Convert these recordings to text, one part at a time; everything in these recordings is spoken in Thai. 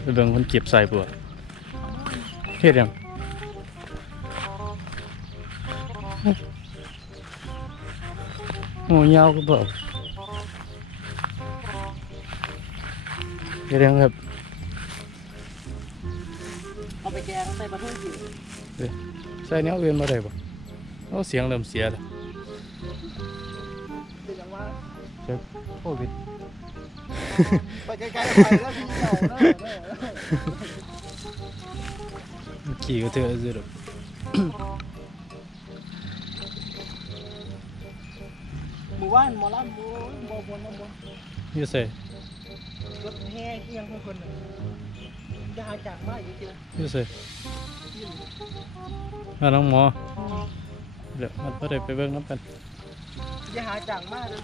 ไปเบิ่งคนเก็บใส่บัวเฮ็ดหยังโอ้ยาวก็บอกเฮ็ดหยังครับเอาไปแกงใส่ปลาทูสิใส่แนวอื่นมาได้บ่เอาเสียงเริ่มเสียแล้วเป็นอย่างว่าโควิด ขี่ก็เถอะซื้อดอกหมู่บ้านหมอลำหมู่หมอบนหมอบนอยู่ใส่รถแห่เอียงของคนน่ะจะหาจากมาอีกเดียวอยู่ใส่มาน้องหมอเดี๋ยวมันบ่ได้ไปเบิ่งน้ำกัน จะหาจากมาเลย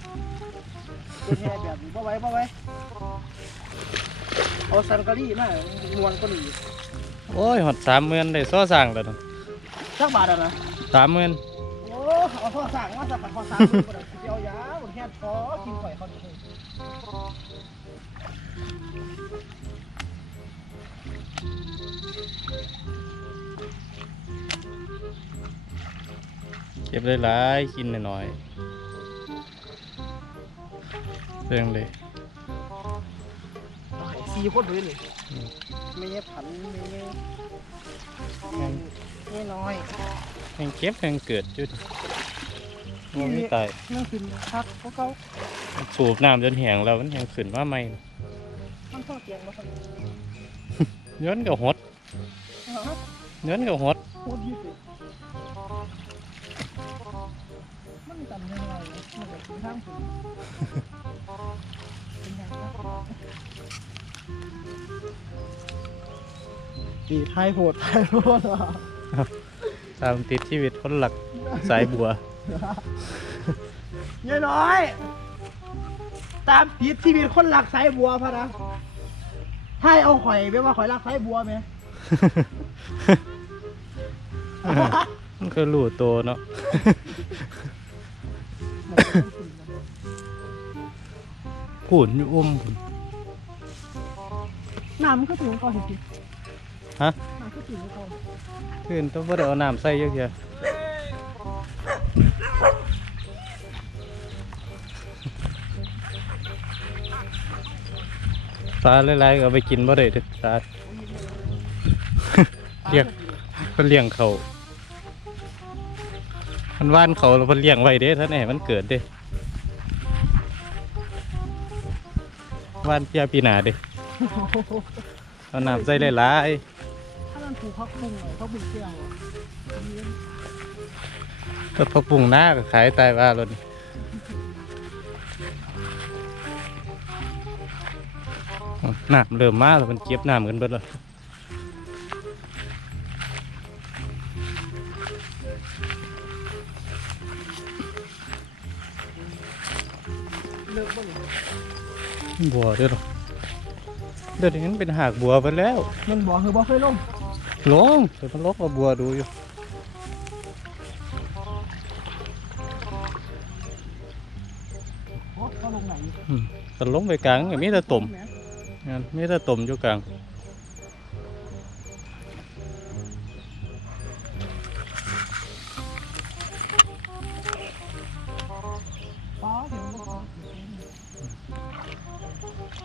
รถแห่แบบนี้บ่ไหว้บ่ไหว้เอาสังกะรีมามวนก็ดีโอ้ยหอดสามหมื่นได้ซ้อสร้างแล้วนะสักบาทอะนะสามหมื่นโอ้เอาข้อสั่งมาสักบาทข้อสั่งมาได้เดียวยาบนแค่พอกินข่อยเขาดี เลยเก็บหลายๆกินหน่อยๆเรื่องเลยสี่คนเลยนี่ไม่เงี้ยผันไม่เงี้ยไม่น้อยแห่งเก็บแห่งเกิดจุดมันไม่ตายนั่งขึ้นพักพวกเขาสูบน้ำจนแห้งแล้วมันแห้งขึ้นมาใหม่มันต้องเตียงมาสั่งย้อนกับหดฮะย้อนกับหดโคตรยืดเลยมันจำยังไงมันแบบข้างถึงเป็นยังไงตีท้ายโหดท้ายโหดอะตามติดชีวิตคนหลักสายบัว ยายน้อย ตามติดชีวิตคนหลักสายบัวพะนะให้เอาข่อยไปว่าข่อยรักสายบัวไหม มันคือรู้ตัวเนาะ พูนอยู่อุ้มพูนน้ำมันก็ถึงก่อนสิฮะน้ำก็ถึงก่อนขึ้นต้องบ่ได้เอาน้ำใส่เยอะแยะปลาหลายๆก็เอาไปกินบ่ได้เด้อปลาเรียกเพิ่นเลี้ยงเขามันว่านเขาแล้วเพิ่นเลี้ยงไว้เด้ท่านไหนมันเกิดเด้ ว่านเปียปีหนาเด้เอาน้ำใส่หลายถ้ามันถูกพักบุ้งอะพักบุ้งเกี่ยวอะๆก็พอปรุงหน้าก็ขายตายว่ารถน้ำเริ่มมาแล้วมันเก็บน้ำกันเบิดแล้วเลิกบ่หนิ บัวเด้อหรอเดี๋ยวนี้มันเป็นหากบัวไปแล้ว มันบอกคือบอกเคยลงลงแต่มันลกเอาบัวดูอยู่โอ้เขาลงไหน อืมแต่ลงไปกลางก็มีแต่ตุ่มแหงั้นมีแต่ตุ่มอยู่กลาง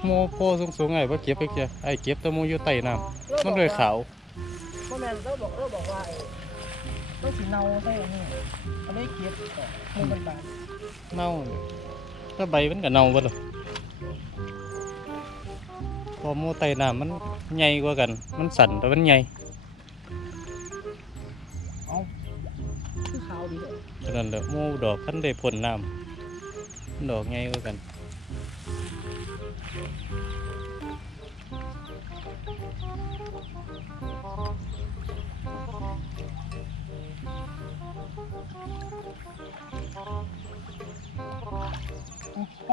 โมโพสูงๆไงว่าเก็บไปเกียไอ้เก็บแต่โมอยู่ใต้น้ำมันเลยขาวพ่อแม่เราบอกเราบอกว่าไอ้ต้องสีเนาใช่ไหมนี่อันนี้เก็บมือเป็นบาทเน่าเนี่ยถ้าใบมันก็เน่าหมดเลยพอโมใต้น้ำมันใหญ่กว่ากัน มันสั่นแต่มันใหญ่คือขาวดีเลยฉะนั้นแหละโมดอกคันได้ผลน้ำดอกใหญ่กว่ากัน พ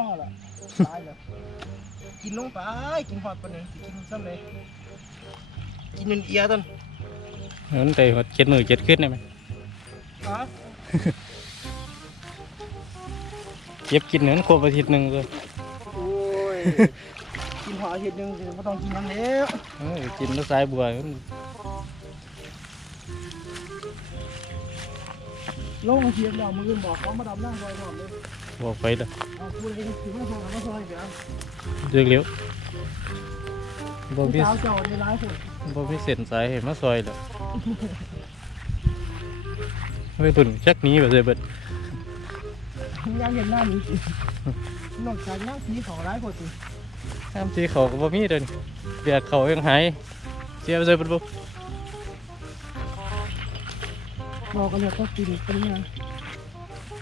่อละตายเลยกินลงไป กินหอดปานนี้กินซ้ำเลยกินจนเอียต้นมันได้หมดเจ็ดมือเจ็ดขึ้นได้ไหมอ๋อเก็บกินเหมือนครบอาทิตย์หนึ่งเลยโอ้ย กินหออาทิตย์หนึงก็ต้องกินน้ำแล้วเออกินแล้วสายบัวมันลงเทียนดาวมืออื่นบอกเขามาดำหน้าซอยก่อนเลยบอกไปเด้อเอาพูดเองถือว่าซอยมาซอยเดี๋ยวเรียกเร็วบ่ผู้มีสาวเจ้าในร้ายคนบ่มีเส้นสายให้มาซอยแล้วเฮ้ยเพิ่นจักหนี้แบบเด้เบิดยังเห็นหน้านี้สิ นอกจากนั่งสีเขาร้ายคนสิน้ำสีเขาก็บ่มีเด้อนี่เบียดเขายังหายเสียไปใส่เบิดบ่บอกกันเลยก็กินเป็นไง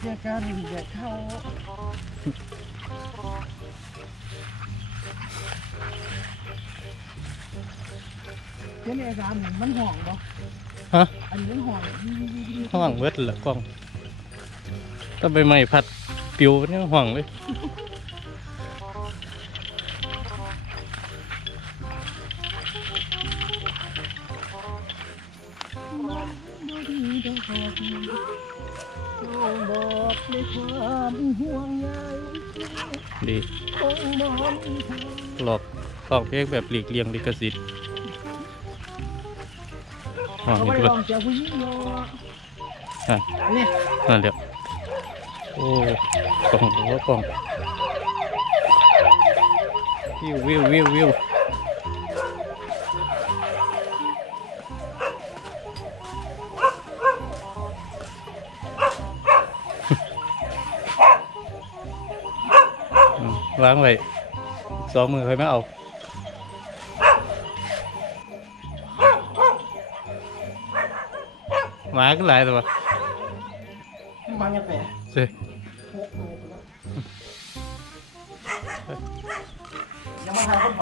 แยกการแยกเข้าเจ้าในอาการมันห่องบ่ฮะอันนี้มันห่องห่วงเบิดละกล้องถ้าใบไม้พัด ปิวมันยังห่วงเลยบอกในความห่วงใยดีหลอกลอกเพลงแบบหลีกเลี่ยงลิขสิทธิ์ห่วงเขานี่ไม่ได้วลองเจ้าผู้หญิงเนาะอะนี่นั่นเดียว โอ้กล่องโอ้กล่องวิววิววิววิววางไว้สองมือใครไม่เอาหมาก็หลายตัว มันยัง